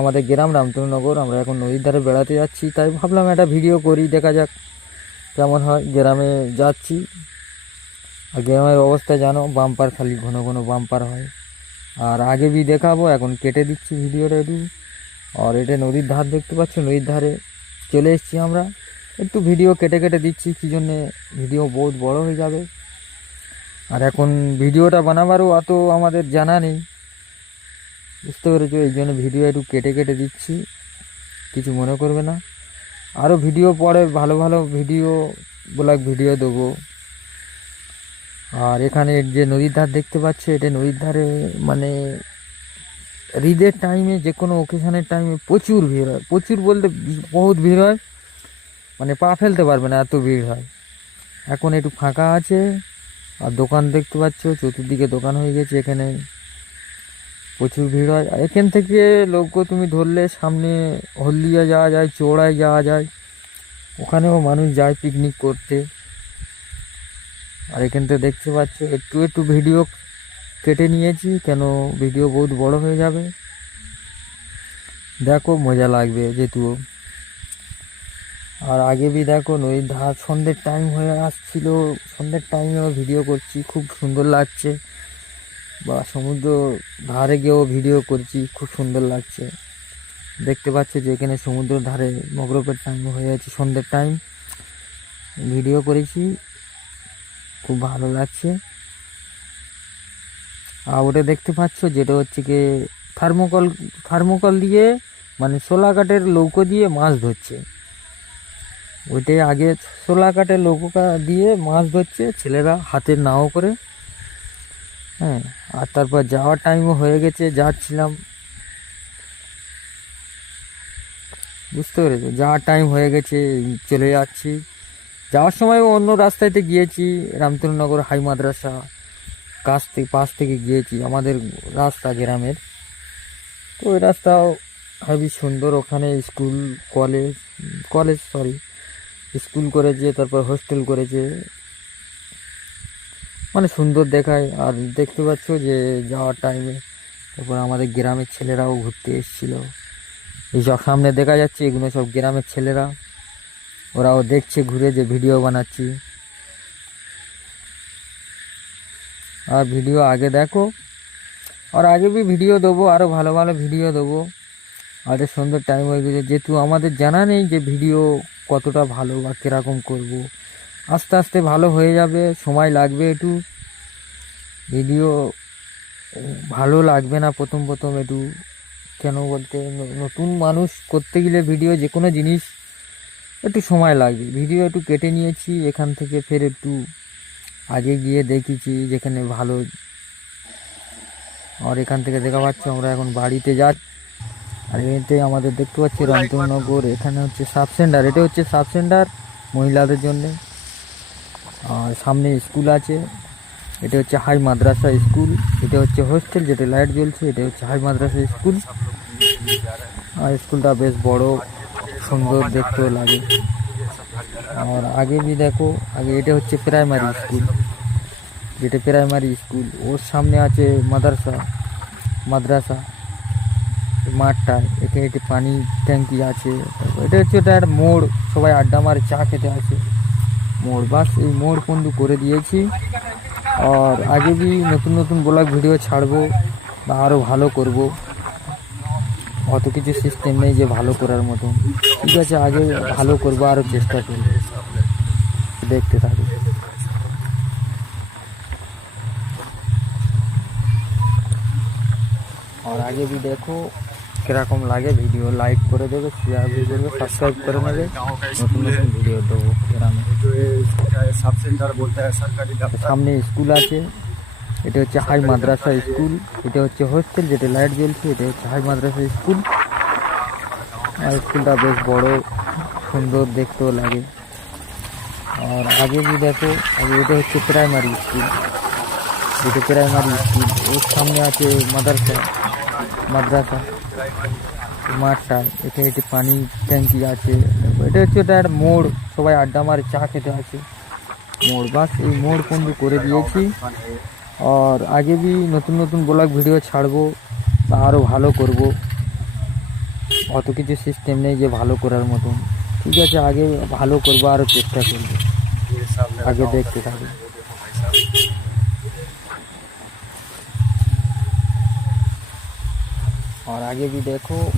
আমাদের গ্রাম রামচন্দ্রনগর। আমরা এখন নদীর ধারে বেড়াতে যাচ্ছি, তাই ভাবলাম একটা ভিডিও করি, দেখা যাক কেমন হয়। গ্রামে যাচ্ছি, আর গ্রামের অবস্থা জানো, বাম্পার খালি ঘন ঘন বাম্পার হয়। আর আগে भी দেখাবো, এখন কেটে দিচ্ছি ভিডিওটা একটু। আর এটা নদীর ধার দেখতে পাচ্ছ, নদীর ধারে চলে এসেছি আমরা। একটু ভিডিও কেটে কেটে দিচ্ছি, কী জন্যে ভিডিও বহুত বড় হয়ে যাবে। আর এখন ভিডিওটা বানাবারও অত আমাদের জানা নেই, বুঝতে পেরেছো, এই জন্য ভিডিও একটু কেটে কেটে দিচ্ছি, কিছু মনে করবে না। আরও ভিডিও পরে ভালো ভালো ভিডিও, ব্লগ ভিডিও দেবো। আর এখানে যে নদীর ধার দেখতে পাচ্ছ, এটা নদীর ধারে মানে ঈদের টাইমে, যে কোনো ওকেশনের টাইমে প্রচুর ভিড় হয়, প্রচুর বলতে বহুত ভিড় হয়, মানে পা ফেলতে পারবে না, এত ভিড় হয়। এখন একটু ফাঁকা আছে, আর দোকান দেখতে পাচ্ছ, চতুর্দিকে দোকান হয়ে গেছে। এখানে প্রচুর ভিড় হয়। এখান থেকে লোকও তুমি ধরলে সামনে হলদিয়া যাওয়া যায়, চৌড়ায় যাওয়া যায়, ওখানেও মানুষ যায় পিকনিক করতে। আর এখান থেকে দেখতে পাচ্ছ একটু একটু ভিডিও কেটে নিয়েছি, কেন ভিডিও বহুত বড় হয়ে যাবে। দেখো মজা লাগবে যেহেতু। আর আগে भी দেখো নদীর ধার, সন্ধ্যের টাইম হয়ে আসছিল, সন্ধ্যের টাইমেও ভিডিও করছি, খুব সুন্দর লাগছে। বা সমুদ্র ধারে গিয়েও ভিডিও করছি, খুব সুন্দর লাগছে। দেখতে পাচ্ছ যে এখানে সমুদ্র ধারে মগরবের টাইম হয়ে আছে, সন্ধ্যের টাইম ভিডিও করেছি, খুব ভালো লাগছে। আর ওটা দেখতে পাচ্ছ যেটা হচ্ছে কি থার্মোকল দিয়ে, মানে শোলা কাঠের লৌকো দিয়ে মাছ ধরছে। ওইটাই আগে শোলা কাঠের লৌকো দিয়ে মাছ ধরছে ছেলেরা, হাতের নাও করে। হ্যাঁ, আর তারপর যাওয়ার টাইমও হয়ে গেছে, যাচ্ছিলাম, বুঝতে পেরেছো, যাওয়ার টাইম হয়ে গেছে, চলে যাচ্ছি। যাওয়ার সময় অন্য রাস্তাতে গিয়েছি, রামচন্দ্রনগর হাই মাদ্রাসা পাশ থেকে গিয়েছি, আমাদের রাস্তা গ্রামের। তো ওই রাস্তাও হেবি সুন্দর, ওখানে কলেজ স্কুল করেছে, তারপর হোস্টেল করেছে, মানে সুন্দর দেখায়। আর দেখতে পাচ্ছ যে যাওয়ার টাইমে তারপর আমাদের গ্রামের ছেলেরাও ঘুরতে এসেছিল। এইসব সামনে দেখা যাচ্ছে, এগুলো সব গ্রামের ছেলেরা, ওরাও দেখছে ঘুরে যে ভিডিও বানাচ্ছি। আর ভিডিও আগে দেখো, আর আগে भी ভিডিও দেবো, আরও ভালো ভালো ভিডিও দেবো। আর সুন্দর টাইম হয়ে গেছে, যেহেতু আমাদের জানা নেই যে ভিডিও কতটা ভালো বা কীরকম করব। আস্তে আস্তে ভালো হয়ে যাবে, সময় লাগবে একটু। ভিডিও ভালো লাগবে না প্রথম প্রথম একটু, কেন বলতে নতুন মানুষ করতে গেলে ভিডিও যে কোনো জিনিস একটু সময় লাগবে। ভিডিও একটু কেটে নিয়েছি, এখান থেকে ফের একটু আগে গিয়ে দেখেছি যেখানে ভালো। আর এখান থেকে দেখা পাচ্ছি আমরা এখন বাড়িতে যাচ্ছি। আর এতে আমাদের দেখতে পাচ্ছি রামচন্দ্রনগর, এখানে হচ্ছে সাব সেন্টার, এটা হচ্ছে সাব সেন্টার মহিলাদের জন্যে। আর সামনে স্কুল আছে, এটা হচ্ছে হাই মাদ্রাসা স্কুল, এটা হচ্ছে হোস্টেল, যেটা লাইট জ্বলছে এটা হচ্ছে হাই মাদ্রাসা স্কুল। আর স্কুলটা বেশ বড়, সুন্দর দেখতেও লাগে। আর আগে भी দেখো, আগে এটা হচ্ছে প্রাইমারি স্কুল, যেটা প্রাইমারি স্কুল, ওর সামনে আছে মাদ্রাসা মাঠটা। এখানে একটি পানি ট্যাঙ্কি আছে। এটা হচ্ছে ওটা একটা মোড়, সবাই আড্ডা মারে চা খেতে আসে মোড়। বাস এই মোড় বন্ধু করে দিয়েছি। আর আগে भी নতুন নতুন ব্লগ ভিডিও ছাড়বো বা আরও ভালো করব, অত কিছু সিস্টেম নেই যে ভালো করার মতন। ঠিক আছে, আগে ভালো করবো, আরও চেষ্টা করব, দেখতে থাকো। আর আগে भी দেখো কিরকম লাগে ভিডিও, লাইক করে দেবে, শেয়ার भी করবে, সাবস্ক্রাইব করে নেবে, নতুন নতুন ভিডিও দেবো গ্রামে। সামনে স্কুল আছে, এটা হচ্ছে হাই মাদ্রাসা স্কুল, এটা হচ্ছে হোস্টেল, যেটা লাইট জ্বলছে এটা হচ্ছে হাই মাদ্রাসা স্কুল। আর স্কুলটা বেশ বড়, সুন্দর দেখতেও লাগে। আর আগে भी দেখো, আগে এটা হচ্ছে প্রাইমারি স্কুল, যেটা প্রাইমারি স্কুল, ওর সামনে আছে মাদ্রাসা মাঠটা। এখানে একটি পানি ট্যাঙ্কি আছে। এটা হচ্ছে ওটা একটা মোড়, সবাই আড্ডা মারে চা খেতে আসে মোড়। বাস এই মোড় বন্ধু করে দিয়েছি। আর আগে भी নতুন নতুন ব্লগ ভিডিও ছাড়বো বা আরও ভালো করব, অত কিছু সিস্টেম নেই যে ভালো করার মতন। ঠিক আছে, আগে ভালো করবো, আরও চেষ্টা করবো, আগে দেখতে থাকবো। और आगे भी देखो।